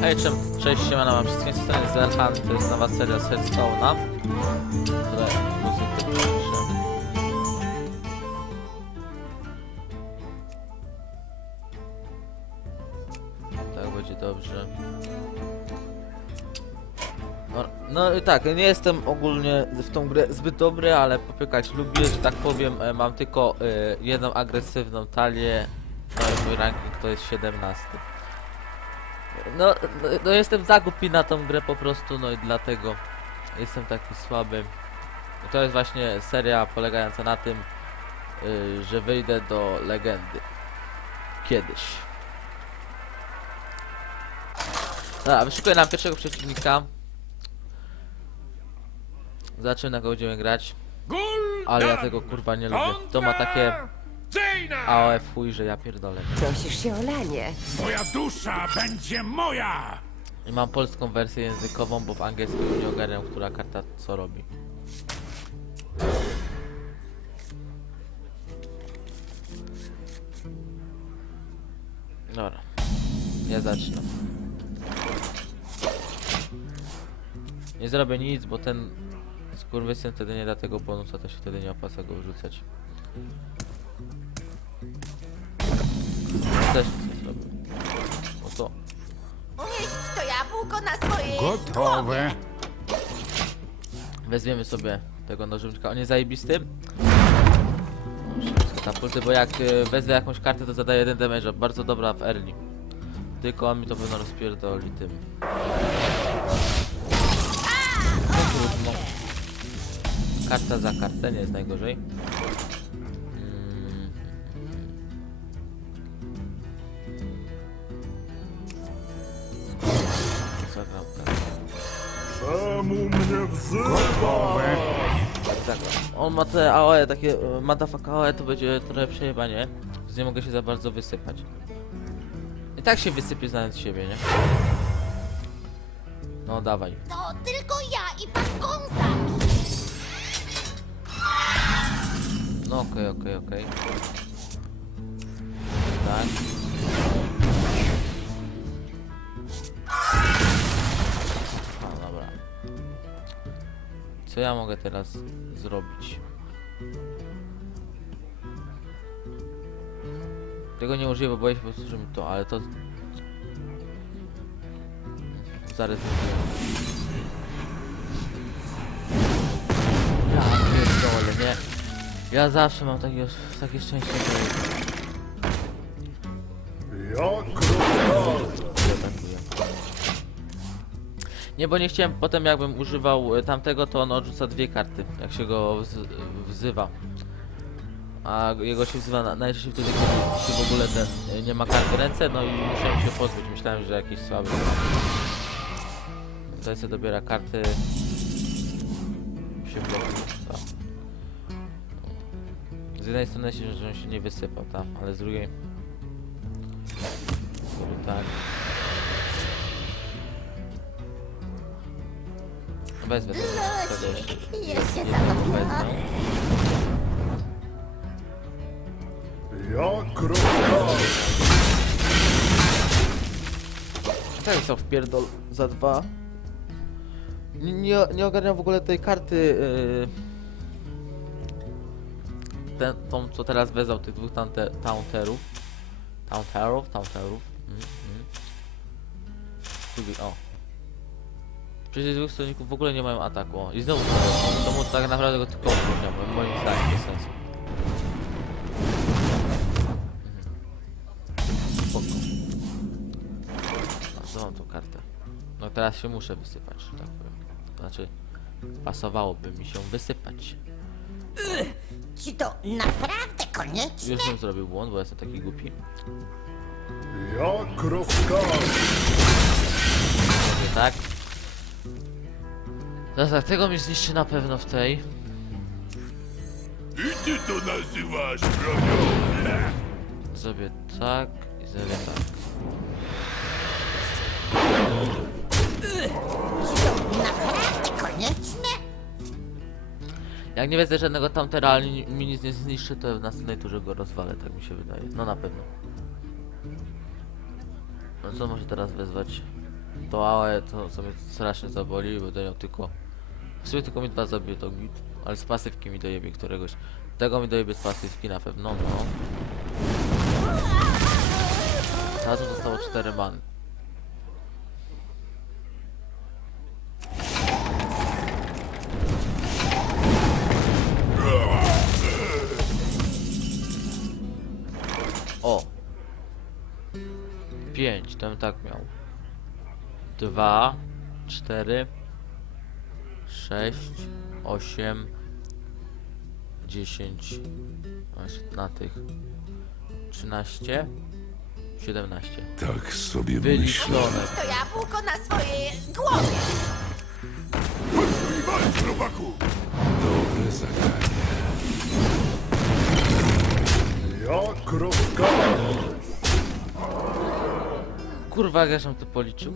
Hej, czem, cześć, siemano, mam wszystkie strony z Elhan, to jest nowa seria z piszę. Tak, będzie dobrze. No, no tak, nie jestem ogólnie w tą grę zbyt dobry, ale popykać lubię, że tak powiem, e, mam tylko e, jedną agresywną talię, no i mój ranking to jest 17. No, no, no jestem zagupi na tą grę po prostu, no i dlatego jestem taki słaby. To jest właśnie seria polegająca na tym, y, że wyjdę do legendy. Kiedyś. Dobra, wyszukuję nam pierwszego przeciwnika. Zobaczymy na go będziemy grać. Ale ja tego kurwa nie lubię. To ma takie AOF chuj, że ja pierdolę. Prosisz się o lanie. Twoja dusza będzie moja! I mam polską wersję językową, bo w angielskim nie ogarniam, która karta co robi. Dobra. Ja zacznę. Nie zrobię nic, bo ten skurwysyn wtedy nie da tego bonusa, to się wtedy nie opłaca go wrzucać. Też nic nie zrobię. Bo to Umieść to jabłko na swojej Gotowe. Weźmiemy sobie tego nożyczka. On jest zajebisty. Katapulty, bo jak y, wezmę jakąś kartę, to zadaje jeden damage. Bardzo dobra w early. Tylko on mi to pewno rozpierdoli tym. No trudno. Karta za kartę, nie jest najgorzej. Gotowe. Tak, on ma te AOE, takie e, madafaka AOE, to będzie trochę przejebanie. Nie mogę się za bardzo wysypać. I tak się wysypie znając siebie, nie? No dawaj. To tylko ja i pan Gonzak. No okej, okej, okej. Tak. Co ja mogę teraz zrobić? Tego nie użyję, bo boję się po prostu, że mi to, ale to... Zarezygnuję. Ja pierdolę, nie? Ja zawsze mam takie, takie szczęście, że Nie, bo nie chciałem potem jakbym używał e, tamtego, to on odrzuca dwie karty, jak się go wz wzywa. A jego się wzywa na, najczęściej wtedy, kiedy w ogóle ten e, nie ma karty ręce, no i musiałem się pozbyć. Myślałem, że jakiś słaby. Tutaj sobie dobiera karty. Się blokuje. tak. Z jednej strony się, że on się nie wysypał tam, ale z drugiej... Tak. Wezmę to. się. Ja krokar. Tak są wpierdol za dwa. Nie, nie, nie ogarniam w ogóle tej karty. Yy, ten, tą, co teraz wezwał tych dwóch taunte, taunterów. Taunterów? Taunterów. Mm, mm. Drugi, o. Przecież dwóch stronników w ogóle nie mają ataku. O, I znowu to mu tak naprawdę go tylko opóźnia, bo moim zdaniem bez sensu. Mhm. Spoko. No, tą kartę? No teraz się muszę wysypać, że tak powiem. Znaczy, pasowałoby mi się wysypać. Czy to naprawdę konieczne? Już bym zrobił błąd, bo jestem taki głupi. Ja krokar. Może tak. Teraz tak, tego mi zniszczy na pewno w tej. I ty to nazywasz bronią? Zrobię tak i zrobię tak. Czy to naprawdę konieczne? Jak nie wezmę żadnego tamtera, ale mi nic nie zniszczy, to w następnej turze go rozwalę, tak mi się wydaje. No na pewno. No co może teraz wezwać? to ale to co mnie strasznie zaboli, bo będę miał tylko... W sumie tylko mi dwa zabije to git, ale z pasywki mi dojebie któregoś. Tego mi dojebie z pasywki na pewno, no. Teraz zostało 4 many. O! 5, ten tak miał. 2, 4, 6, 8, 10, właśnie na tych 13, 17. Tak sobie myślę. Wyliczone. To jabłko na swojej głowie. I walcz, robaku! Dobre rozkażesz. Kurwa, jak ja to policzył.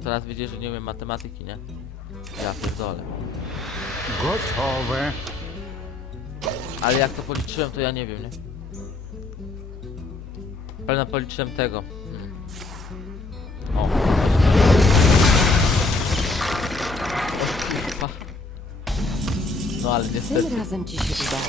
No teraz widzisz, że nie umiem matematyki, nie? Ja pierdolę. Gotowe. Ale jak to policzyłem, to ja nie wiem, nie? Pewno policzyłem tego. Hmm. O. No ale niestety. Tym razem ci się udało.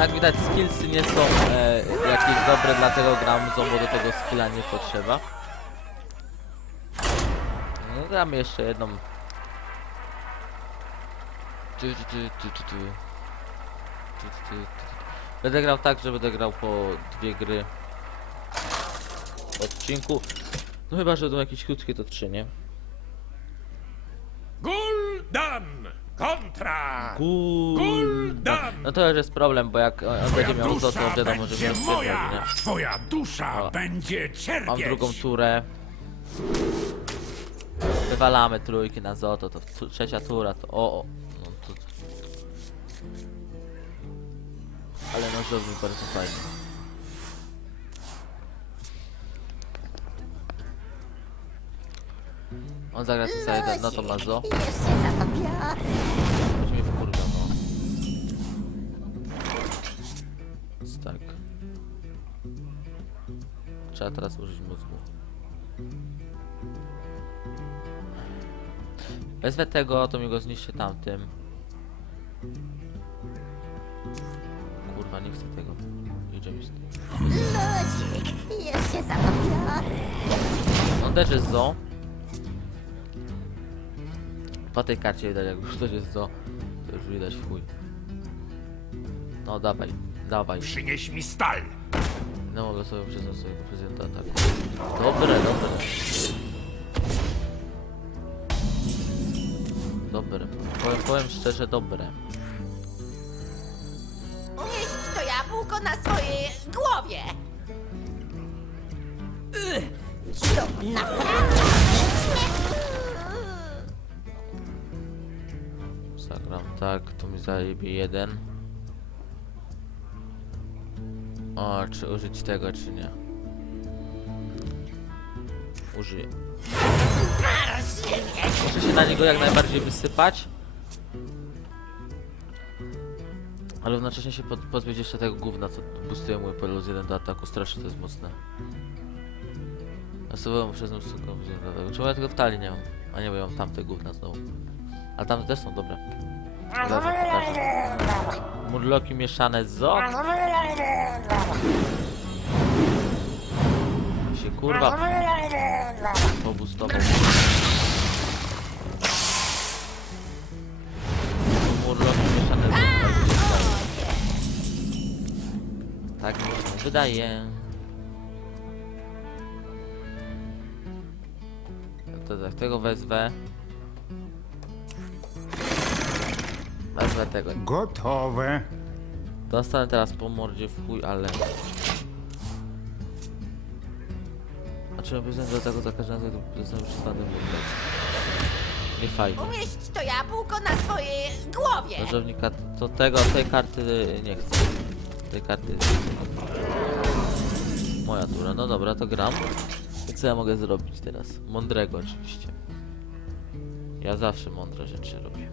Jak widać skillsy nie są e, jakieś dobre, dlatego gram znowu do tego skilla nie potrzeba. No gramy jeszcze jedną. Będę grał tak, że będę grał po dwie gry w odcinku. No chyba, że będą jakieś krótkie to trzy, nie? Guldan! Kontra! Guldan! No to już jest problem, bo jak on on Twoja będzie miał to, to dusza wiadomo, że będzie mnie moja! nie? Twoja dusza O. będzie cierpieć! Mam drugą turę. Wywalamy trójki na zoto, to tu- trzecia tura to o, o. No to... Ale no zrobił bardzo fajnie. On zagra T1, no to ma zo. Już zatopiła. Chodź mi no. Więc tak. Trzeba teraz użyć mózgu. Wezmę tego, to mi go zniszczy tamtym. Kurwa, nie chcę tego. Idzie mi z tym. Ludzik, już się zatopiła. On też jest zo. Po tej karcie widać, jak już ktoś jest zo, to już widać w chuj. No dawaj, dawaj. Przynieś mi stal! No mogę sobie przyznać swojego prezydenta ataku. Dobre, dobre. Dobre. Powiem, powiem szczerze, dobre. Umieść to jabłko na swojej głowie. Ugh, to naprawdę? Tak, to mi zajebie jeden. O, czy użyć tego, czy nie? Użyję. Muszę się na niego jak najbardziej wysypać. Ale równocześnie się pozbyć jeszcze tego gówna, co boostuje mój plus 1 do ataku. Strasznie to jest mocne. Sobie muszę znów tylko wziąć. Czemu ja tego w talii nie mam? A nie, bo ja mam tamte gówna znowu. A tamte też są dobre. Murloki mieszane z zo. Się kurwa pobustował. Murloki mieszane z zo. Tak mi się wydaje. To tak, tego wezwę. Wezmę tego. Gotowe. Dostanę teraz po mordzie w chuj, ale... A czy ja do tego za każdym razem to dostanę przestany murlek? Nie fajnie. Umieść to jabłko na swojej głowie. Nożownika, to tego, tej karty nie chcę. Tej karty... Moja tura, no dobra, to gram. I co ja mogę zrobić teraz? Mądrego oczywiście. Ja zawsze mądre rzeczy robię.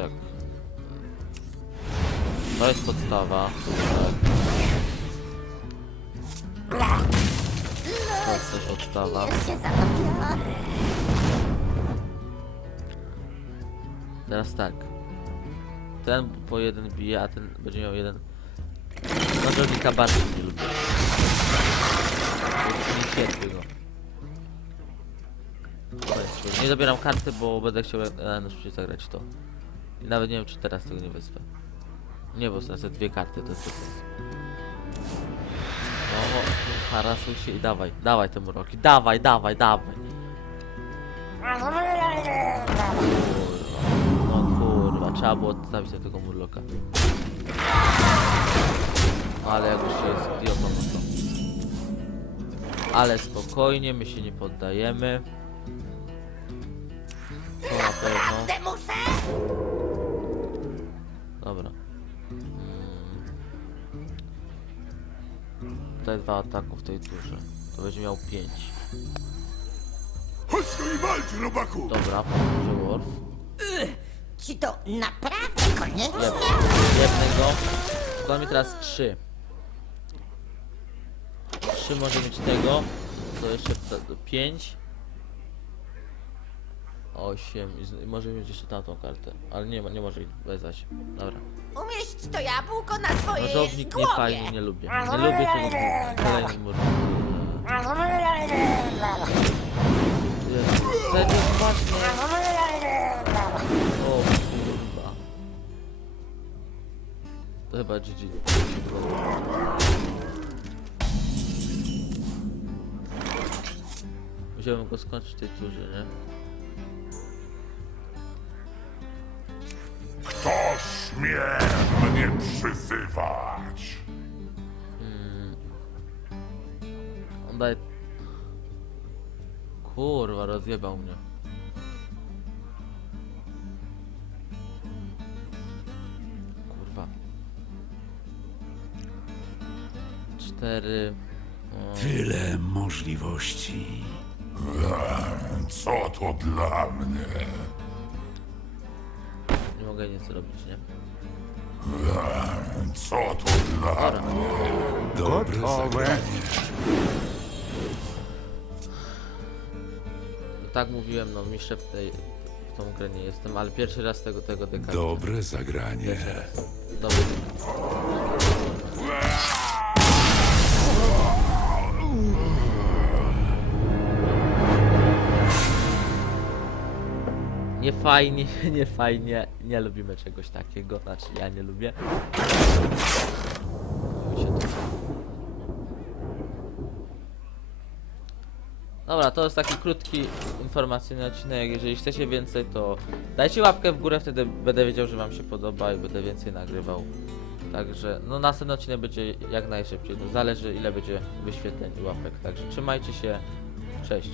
Tak. To jest podstawa. Tak. To jest też podstawa. Teraz tak. Ten po jeden bije, a ten będzie miał jeden. Nożownika bardziej nie lubię. Nie cierpię go. Nie zabieram karty, bo będę chciał najszybciej zagrać to. Nawet nie wiem, czy teraz tego nie wezmę. Nie, bo stracę dwie karty, to jest. No, harasuj się i dawaj, dawaj te mroki, dawaj, dawaj, dawaj. No kurwa, trzeba było odstawić tego murloka. Ale jak już jest idiotą, to... Ale spokojnie, my się nie poddajemy. To na pewno. Dobra. Mm. Tutaj dwa ataku w tej turze. To będzie miał pięć. Chodź tu i walcz, robaku! Dobra, pomoże Worf. Ci to naprawdę koniecznie? Jeb, jednego. Mi teraz trzy. Trzy może mieć tego. To jeszcze pięć. Osiem. I z- i może mieć jeszcze tamtą kartę. Ale nie, nie może ich wezwać. Dobra. Umieść to jabłko na swojej Nożownik nie głowie. fajnie, nie lubię. Nie lubię tego kolejny mur. Jezu, Serio, właśnie. O kurwa. To chyba GG. Musiałbym go skończyć w tej turze, nie? Śmie mnie przyzywać? On daje... Kurwa, rozjebał mnie. Kurwa. Cztery... O, Tyle możliwości. Co to dla mnie? nie mogę nic zrobić, nie? Co to dla mnie? Gotowe. No tak mówiłem, no mistrzem w tej... w tą grę nie jestem, ale pierwszy raz tego, tego deka. Dobre zagranie. Dobry. Nie fajnie, nie fajnie, nie lubimy czegoś takiego, znaczy ja nie lubię. To- Dobra, to jest taki krótki, informacyjny odcinek. Jeżeli chcecie więcej, to dajcie łapkę w górę, wtedy będę wiedział, że Wam się podoba i będę więcej nagrywał. Także, no następny odcinek będzie jak najszybciej. No, zależy ile będzie wyświetleń i łapek. Także trzymajcie się. Cześć.